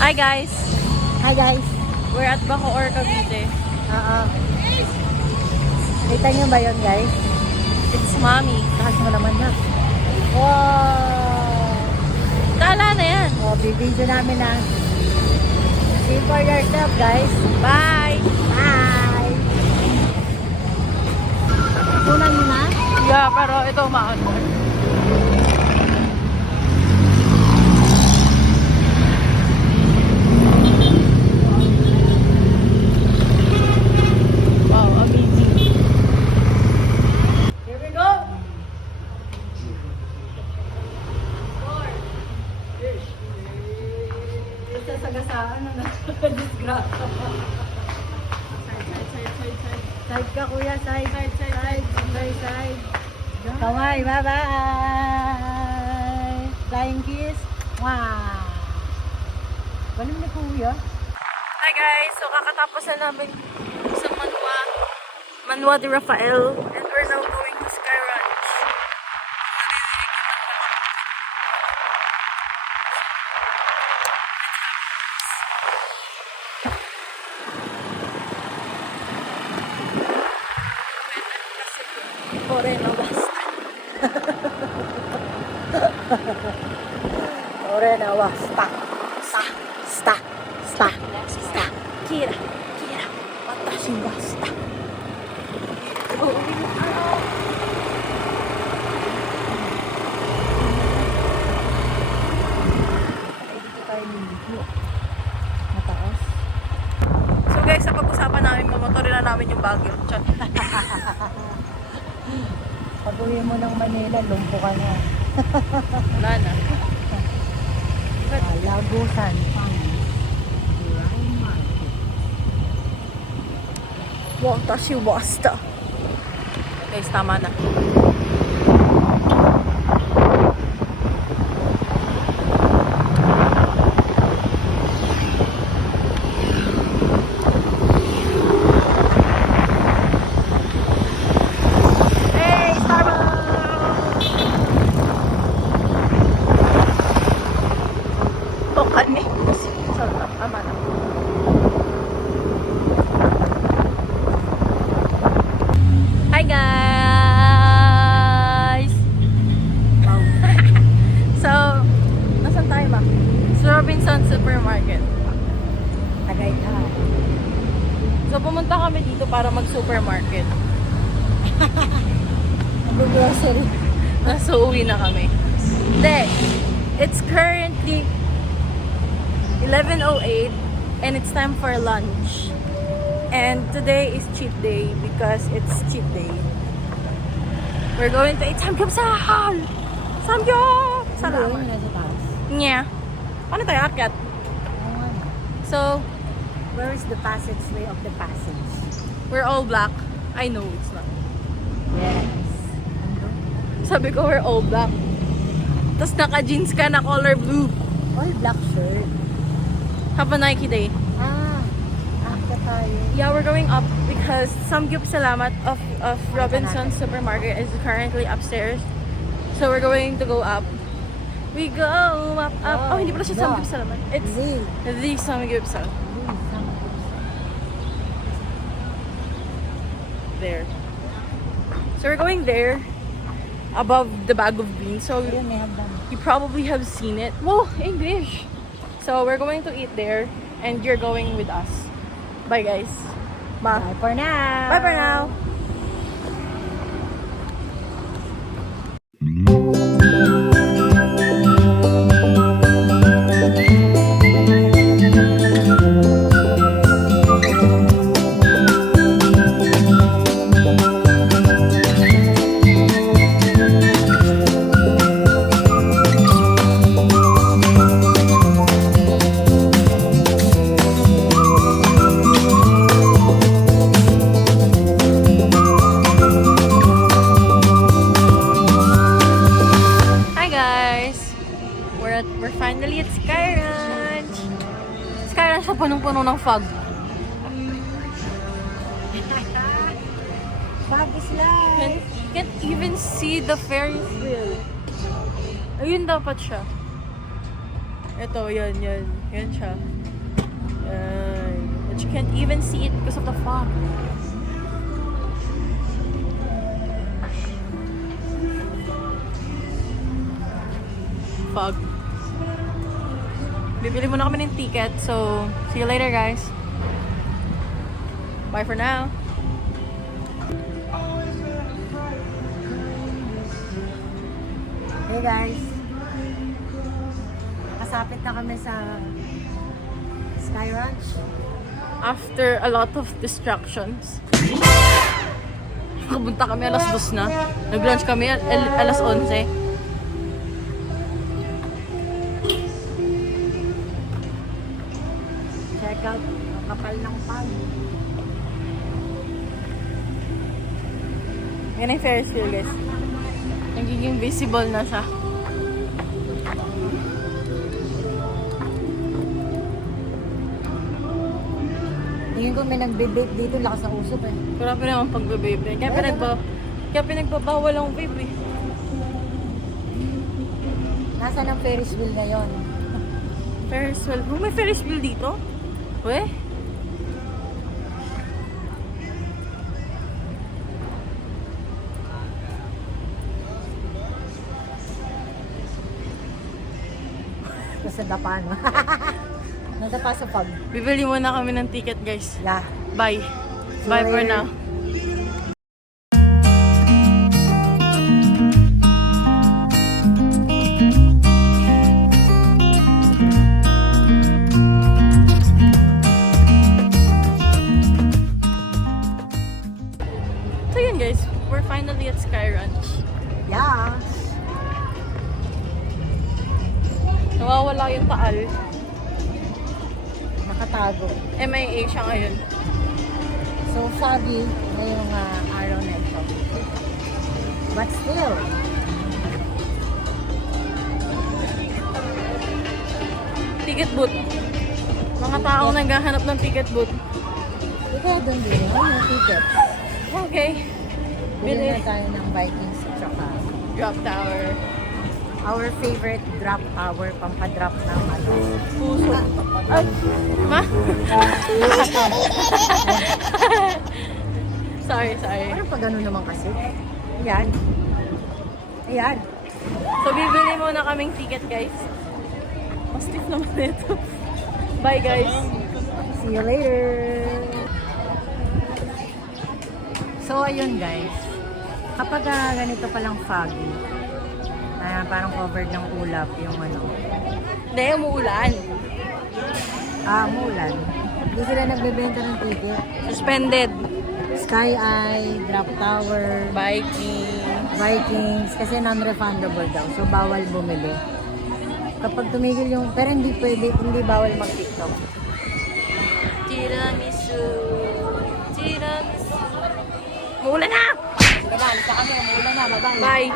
Hi guys! Hi guys. We're at Bacoor, Cavite. Oo. Kita nyo ba yun guys? It's Mommy. Takas mo naman na. Wow! Tala na yan. O, bibidyo namin na. See for yourself guys. Bye! Bye! Tunan nyo na? Yeah, pero ito umaan mo. Wow, amazing. Here we go! Basta sagasaan na disgrasya. Side ka kuya, side. Side. Kamay, bye-bye! Flying kiss. Wow! Galing na kuya. Hi guys! So kakatapos na namin sa Manua de Rafael, and we're now going to Sky Ranch. Moreno basta. Morena, wow. Sta. Kira. Watashi wa sta. Dito tayo nilito. Mataas. So guys, sa pag-usapan namin, mamotorin na namin yung Baguio. Chat. Pag-uwi mo ng Manila, lumpo ka na. Wala na. Lagusan. Watashi wa sta. Guys, tama na. Hey, Starbucks! Tokan eh. Tama na. Hi guys! Wow. So, nasan tayo ba? Sa Robinson Supermarket. Tagaytay. So, pumunta kami dito para mag-supermarket. Mag-grocery. So, uwi na kami. Hindi. It's currently 11:08 and it's time for lunch. And today is cheat day because it's cheat day. We're going to eat samgyeopsal! Samgyeop! Ano Salamat. yun? Nasa taas. Nya. Paano tayo akyat? Oo nga. So, Where is the passageway of the passage? we're all black. I know it's not. Yes. Sabi ko, we're all black. Tapos naka-jeans ka na color blue. All black shirt. Have a Nike day. Akta tayo. Yeah, we're going up because Samgyup Salamat of Robinson Supermarket is currently upstairs. So we're going to go up. We go up. Oh, hindi pala siya the. Samgyup Salamat. It's the Samgyup Salamat. There. So we're going there above the bag of beans. So Ayun, may hagdan. you probably have seen it. Whoa, English. So we're going to eat there and you're going with us. Bye guys. Bye. Bye for now. Bye for now. We're finally at Sky Ranch. Sky Ranch na punong-puno ng fog. Fog is life. Can't even see the Ferris wheel. Ayun dapat siya. Ito, yan. Yan siya. But you can't even see it because of the fog. Fog. Bibili muna kami ng ticket. So, see you later, guys. Bye for now. Hey guys. Kasapit na kami sa Sky Ranch. After a lot of distractions. Nakabunta kami alas 2 na. Nag-lunch kami alas 11. Check out ang kapal ng pag. Yan yung Ferris wheel, guys. Nagiging visible na siya. Tingin ko may nagbe-vape dito, lakas ng usok eh. Grabe naman pagbe-vape. Kaya pinagbabawal ang vape eh. Nasaan ang Ferris wheel ngayon? Ferris wheel. Oh, may Ferris wheel dito? Weh? Kasi dapa, no? Nadapa sa pag. Bibili muna kami ng ticket, guys. Yeah. Bye. Bye for now. So yun, guys. We're finally at Sky Ranch. Yeah. Nawawala yung taal. Nakatago. MIA siya ngayon. So, foggy na yung araw na ito. But still, Ticket booth. Mga taong naghahanap ng ticket booth. ikaw doon din, yung tickets. Okay. Bili Bili. na tayo ng Vikings at saka Drop tower. our favorite drop tower, pampadrop ng ano. Puso. Ay! Ma? sorry. Parang pag ano naman kasi. Ayan. Ayan. So, bibili muna kaming ticket, guys. Mas stiff naman ito. Bye, guys. See you later. So, ayun guys. Kapag ganito palang foggy, parang covered ng ulap yung ano. Hindi, umuulan. Umulan. Hindi sila nagbebenta ng ticket. Suspended. Sky Eye, Drop Tower, Biking. Vikings, kasi non-refundable daw. So, bawal bumili. Kapag tumigil yung, pero hindi pwede, hindi bawal mag-TikTok. Tiramisu. Tiramisu. Umuulan na! Sige na, alis na kami. Umulan na. Bye-bye. Bye.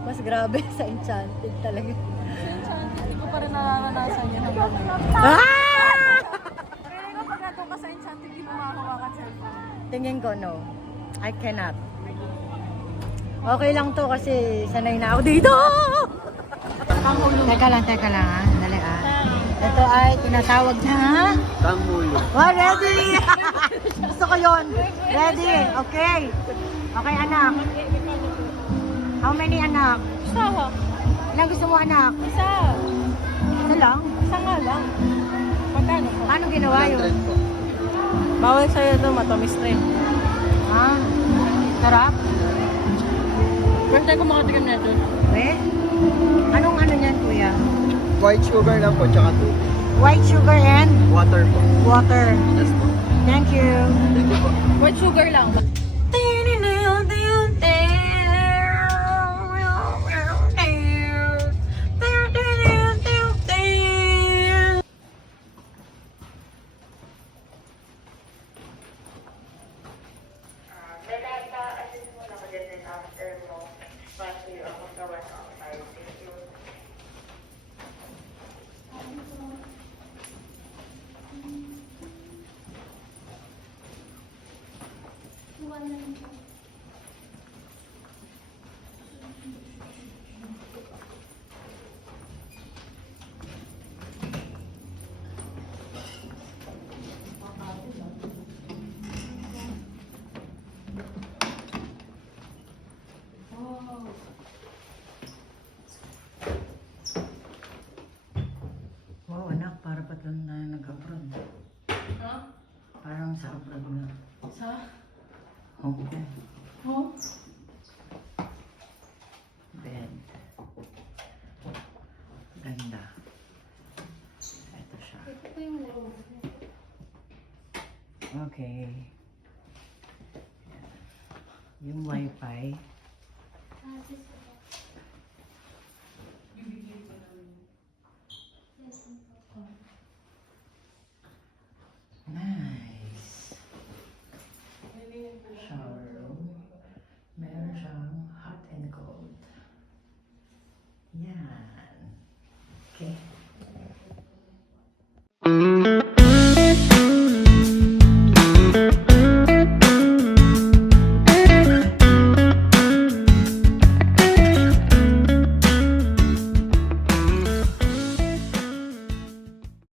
Mas grabe sa Enchanted talaga. Hindi ko pa rin nararanasan yan hanggang ngayon. Ah! Pero ko pag nato ka sa Enchanted, hindi mo makahawakan cellphone. Tingin ko, no. I cannot. Okay lang to kasi sanay na ako dito. Teka lang ha. Dali Ito ay tinatawag na Tangmulo. Oh, ready! Gusto ko yon. Ready? Okay. Okay, anak. How many anak? Isa ha? Ilang gusto mo, anak? Isa. Isa lang? Isa nga lang. Magkano po? Paano ginawa yun? 100 po. Bawal sa'yo ito, matamis rin. Ah, sarap? First time ko makatikim na ito. Eh? Anong ano niyan, kuya? White sugar lang po, tsaka tubig. White sugar and Water po. water. Yes po. Thank you. Thank you po. White sugar lang. Wow, anak, para pa lang na nag-abroad. Ha? Parang sa abroad na. Sa? Hong Kong. Oh? Bed. Ganda. Ito siya. Okay. Yung wifi.